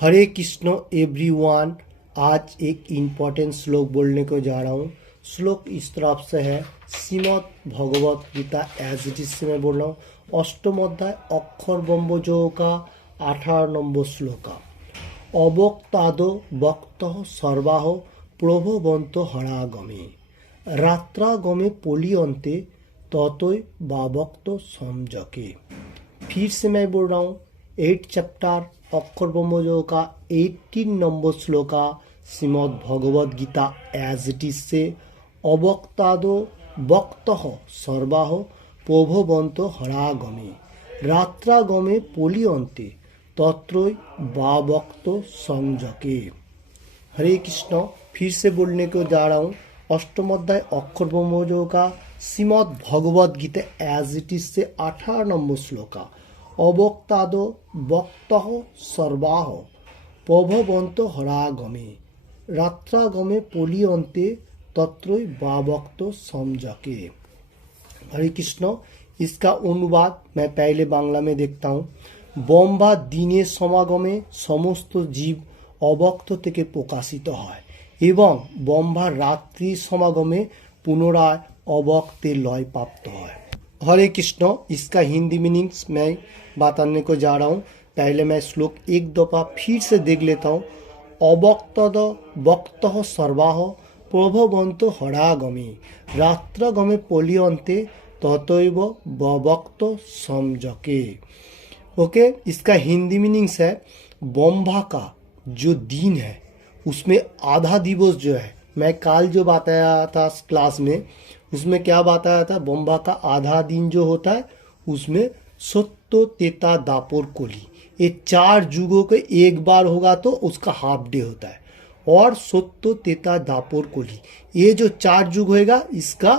हरे Krishna everyone. आज एक important श्लोक बोलने को जा रहा हूँ। श्लोक इस तरफ से है, Shrimad Bhagavad Gita as it is से मैं बोल रहा हूँ। अष्टम अध्याय अक्षर ब्रह्मजो का 18 नंबर श्लोका। अवक्तादो वक्त सर्वाह प्रभवंत हरागमे रात्रागमे पोलियंते ततोय बावक्त समझके। फिर से मैं बोल रहा हूँ, 8 चैप्टर अक्षर ब्रह्मजो का 18 नंबर श्लोका Shrimad Bhagavad Gita as it is से अवक्तादो वक्त सर्वाह प्रभवंत हरागमे रात्रागमे पोलियंते तत्रोय बावक्त संजके। हरे कृष्ण। फिर से बोलने को जा रहा हूँ, अष्टम अध्याय अक्षर ब्रह्मजो का Shrimad Bhagavad Gita as it is से 18 नंबर श्लोका अवक्तादो वक्त सर्वाह प्रभवंत हरागमे रात्रागमे पोलियंते तत्रोय बावक्त समझके। हरे कृष्ण। इसका अनुवाद मैं पहले बांग्ला में देखता हूँ। ब्रह्मा दिने समागमे समस्त जीव अवक्त থেকে প্রকাশিত হয় এবং ব্রহ্মা রাত্রি সমাগমে পুনরায় अवक्ते लय प्राप्त है। हरे कृष्ण। इसका हिंदी मीनिंग्स मैं बताने को जा रहा हूँ। पहले मैं श्लोक एक दफा फिर से देख लेता हूँ। अवक्तद वक्त सर्वाह प्रभवंत हरागमे रात्रागमे पोलियंते ततैव वक्त समझके। ओके। इसका हिंदी मीनिंग्स है, ब्रह्मा का जो दिन है उसमें आधा दिवस जो है, मैं काल जो बताया था क्लास में, उसमें क्या बताया था, ब्रह्मा का आधा दिन जो होता है उसमें सत्य तेता दापोर कोली, ये 4 युगों के एक बार होगा तो उसका हाफ डे होता है। और सत्य तेता दापोर कोली, ये जो 4 युग होएगा इसका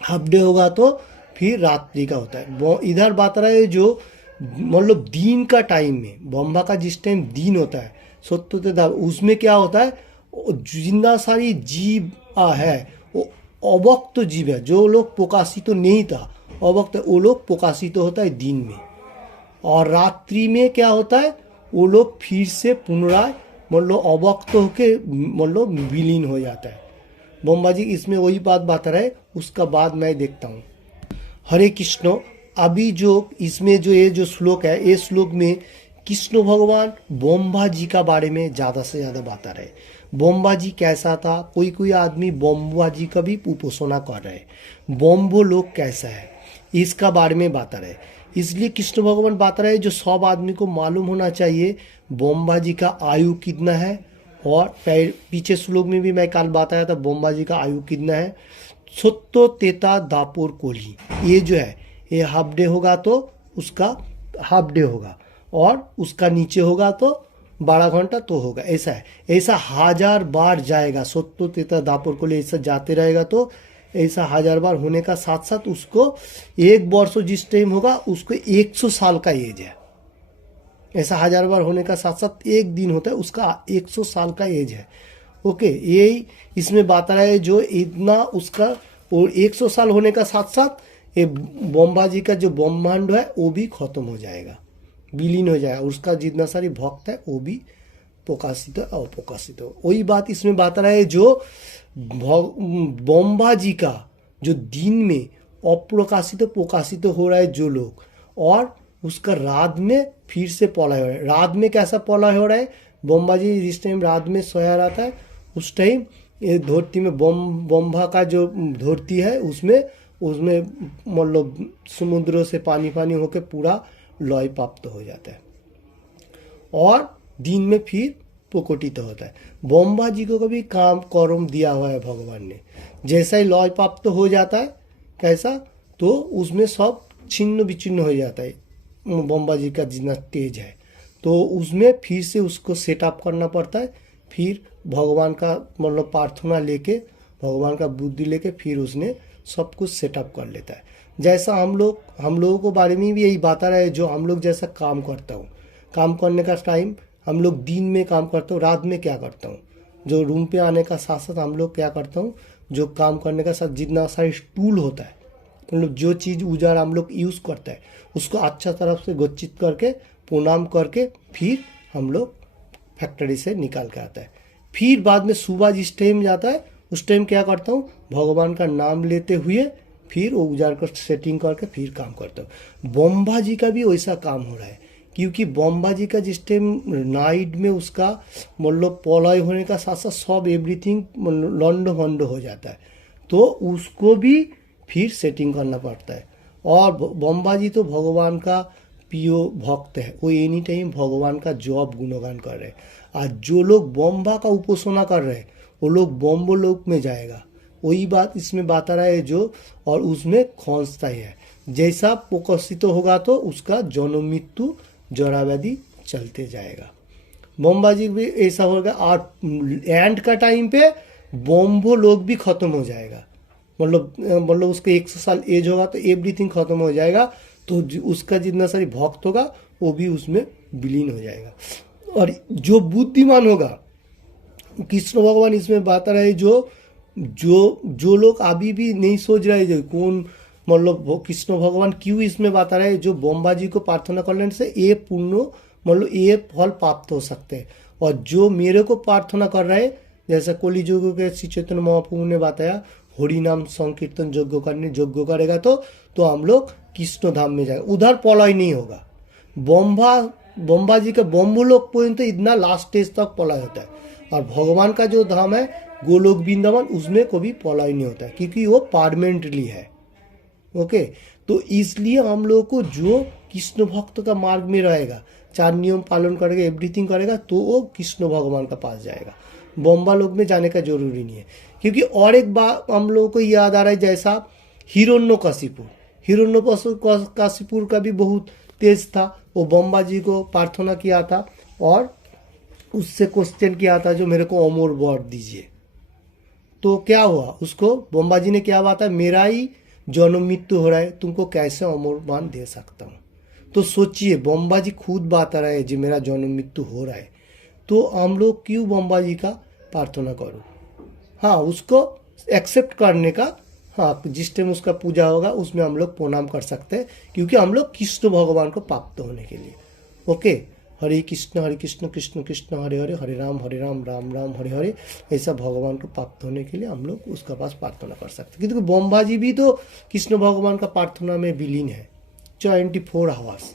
हाफ डे होगा तो फिर रात्रि का होता है। इधर बात रहा है जो मतलब दिन का टाइम में, ब्रह्मा का जिस टाइम दिन होता है सत्य तेता, उसमें क्या होता है, जितना सारी जीव है वो अवक्त जीव है। जो लोग प्रकाशित तो नहीं था अवक्त, वो लोग प्रकाशित होता है दिन में। और रात्रि में क्या होता है, वो लोग फिर से पुनराय मतलब अवक्त होके मतलब विलीन हो जाता है। ब्रह्मा जी इसमें वही बात बता रहे, उसका बाद मैं देखता हूँ। हरे कृष्ण। अभी जो इसमें जो ये जो श्लोक है, ये श्लोक में कृष्ण भगवान ब्रह्मा जी का बारे में ज़्यादा से ज़्यादा बता रहे। ब्रह्मा जी कैसा था, कोई कोई आदमी ब्रह्मा जी का भी उपासना कर रहे, ब्रह्म लोग कैसा है इसका बारे में बता रहे। इसलिए कृष्ण भगवान बता रहे जो सब आदमी को मालूम होना चाहिए ब्रह्मा जी का आयु कितना है। और पीछे श्लोक में भी मैं कल बताया था ब्रह्मा जी का आयु कितना है। सत्य तेता दापोर कोली, ये जो है ये हाफ डे होगा तो उसका हाफ डे होगा, और उसका नीचे होगा तो 12 घंटा तो होगा। ऐसा है, ऐसा 1000 बार जाएगा। सत्य तेता दापोर कोली ऐसा जाते रहेगा तो ऐसा 1000 बार होने का साथ साथ उसको 1 वर्ष जिस टाइम होगा उसको 100 साल का एज है। ऐसा 1000 बार होने का साथ साथ एक दिन होता है उसका 100 साल का एज है। ओके। यही इसमें बता रहा है जो इतना उसका, और 100 साल होने का साथ साथ ये ब्रह्मा जी का जो ब्रह्मांड है वो भी खत्म हो जाएगा, विलीन हो जाएगा। उसका जितना सारी भक्त है वो भी प्रकाशित है अप्रकाशित हो। वही बात इसमें बता रहा है जो ब्रह्मा जी का जो दिन में अप्रकाशित प्रकाशित हो रहा है जो लोग, और उसका रात में फिर से पलय हो रहा है। रात में कैसा पलय हो रहा है, ब्रह्मा जी जिस टाइम रात में सोया रहता है उस टाइम ये धरती में ब्रह्मा का जो धरती है उसमें मतलब समुद्रों से पानी पानी होकर पूरा लय प्राप्त हो जाता है, और दिन में फिर प्रकटित होता है। ब्रह्मा जी को कभी काम कर्म दिया हुआ है भगवान ने। जैसा ही लय प्राप्त हो जाता है कैसा, तो उसमें सब छिन्न विचिन्न हो जाता है। ब्रह्मा जी का जितना तेज है तो उसमें फिर से उसको सेटअप करना पड़ता है। फिर भगवान का मतलब प्रार्थना लेके, भगवान का बुद्धि लेके फिर उसने सब कुछ सेटअप कर लेता है। जैसा हम लोगों को बारे में भी यही बता रहा है, जो हम लोग जैसा काम करता हूँ, काम करने का टाइम हम लोग दिन में काम करता हूँ, रात में क्या करता हूँ, जो रूम पे आने का साथ साथ हम लोग क्या करता हूँ, जो काम करने का साथ जितना सारी टूल होता है, मतलब जो चीज़ औजार हम लोग यूज़ करते हैं उसको अच्छा तरफ से गच्चित करके प्रणाम करके फिर हम लोग फैक्ट्री से निकाल के आता है। फिर बाद में सुबह जिस टाइम जाता है उस टाइम क्या करता हूँ, भगवान का नाम लेते हुए फिर वो उजार कर सेटिंग करके फिर काम करता हूँ। बम्बा जी का भी वैसा काम हो रहा है, क्योंकि बम्बा जी का जिस टाइम नाइट में उसका मतलब पॉलय होने का साथ साथ सब एवरीथिंग लंड भंड हो जाता है, तो उसको भी फिर सेटिंग करना पड़ता है। और बम्बा जी तो भगवान का प्रिय भक्त है, वो एनी टाइम भगवान का जॉब गुणगान कर रहे हैं। और जो लोग बम्बा का उपासना कर रहे हैं वो लोग बम्बो लोक में जाएगा, वही बात इसमें बता रहा है जो, और उसमें खौंसता ही है। जैसा प्रकाशित होगा तो उसका जन्म मृत्यु जरा व्याधि चलते जाएगा। बम्बा जी भी ऐसा होगा। और एंड का टाइम पे बम्बो लोग भी खत्म हो जाएगा, मतलब उसका 100 साल एज होगा तो एवरीथिंग खत्म हो जाएगा, तो उसका जितना सारी भक्त होगा वो भी उसमें विलीन हो जाएगा। और जो बुद्धिमान होगा, कृष्ण भगवान इसमें बता रहे, जो लोग अभी भी नहीं सोच रहे जो कौन मतलब कृष्ण भगवान क्यों इसमें बता रहे, जो बम्बा जी को प्रार्थना करने से ये पुण्य मतलब ये फल प्राप्त हो सकते हैं। और जो मेरे को प्रार्थना कर रहे हैं, जैसा कलियुग के श्री चैतन्य महाप्रभु ने बताया, हरि नाम संकीर्तन यज्ञ करेगा तो हम लोग कृष्ण धाम में जाएगा, उधर पलय नहीं होगा। बम्बा जी का बम्बू लोक पर्यंत इतना लास्ट स्टेज तक पलय होता है, और भगवान का जो धाम है गोलोक वृंदावन उसमें कभी पलय नहीं होता है, क्योंकि वो परमानेंटली है। ओके, तो इसलिए हम लोग को जो कृष्ण भक्त का मार्ग में रहेगा, 4 नियम पालन करेगा, एवरीथिंग करेगा, तो वो कृष्ण भगवान का पास जाएगा। बम्बा लोक में जाने का जरूरी नहीं है। क्योंकि और एक बात हम लोगों को याद आ रहा है, जैसा हिरण्यकशिपुर का भी बहुत तेज था, वो बम्बा जी को प्रार्थना किया था और उससे क्वेश्चन किया था जो मेरे को अमर वर दीजिए। तो क्या हुआ, उसको बम्बा जी ने क्या बात है, मेरा ही जन्म मृत्यु हो रहा है, तुमको कैसे अमर मान दे सकता हूँ। तो सोचिए, बम्बा जी खुद बता रहे हैं जी मेरा जन्म मृत्यु हो रहा है, तो हम लोग क्यों बम्बा जी का प्रार्थना करो। हाँ, उसको एक्सेप्ट करने का, हाँ जिस टाइम उसका पूजा होगा उसमें हम लोग प्रणाम कर सकते हैं, क्योंकि हम लोग कृष्ण भगवान को प्राप्त होने के लिए। ओके, हरे कृष्ण कृष्ण कृष्ण हरे हरे, हरे राम राम राम हरे हरे, ऐसा भगवान को प्राप्त होने के लिए हम लोग उसका पास प्रार्थना कर सकते हैं। क्योंकि बम्बा जी भी तो कृष्ण भगवान का प्रार्थना में विलीन है 24 आवर्स।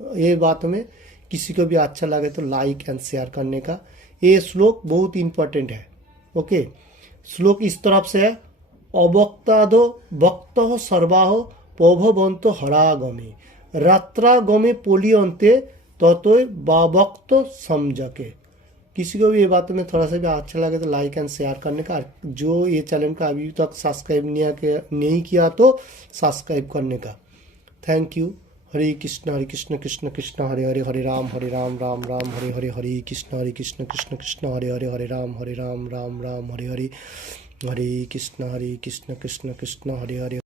ये बात में किसी को भी अच्छा लगे तो लाइक एंड शेयर करने का। ये श्लोक बहुत इंपॉर्टेंट है। ओके, श्लोक इस तरफ से है, अवक्तादो भक्त सर्वाहो पौभवंत हरागमे रात्रागमे पोलियंते ततोय बाभक्त समझके। किसी को भी ये बात में थोड़ा सा भी अच्छा लगे तो लाइक एंड शेयर करने का। जो ये चैनल का अभी तक सब्सक्राइब नहीं किया तो सब्सक्राइब करने का। Thank you. Hare Krishna Krishna Krishna Hare Hare, Hare Ram Ram Ram Hare Hare, Hare Krishna Krishna Krishna Hare Hare, Hare Ram Ram Ram Hare Hare, Hare Krishna Krishna Krishna Hare Hare.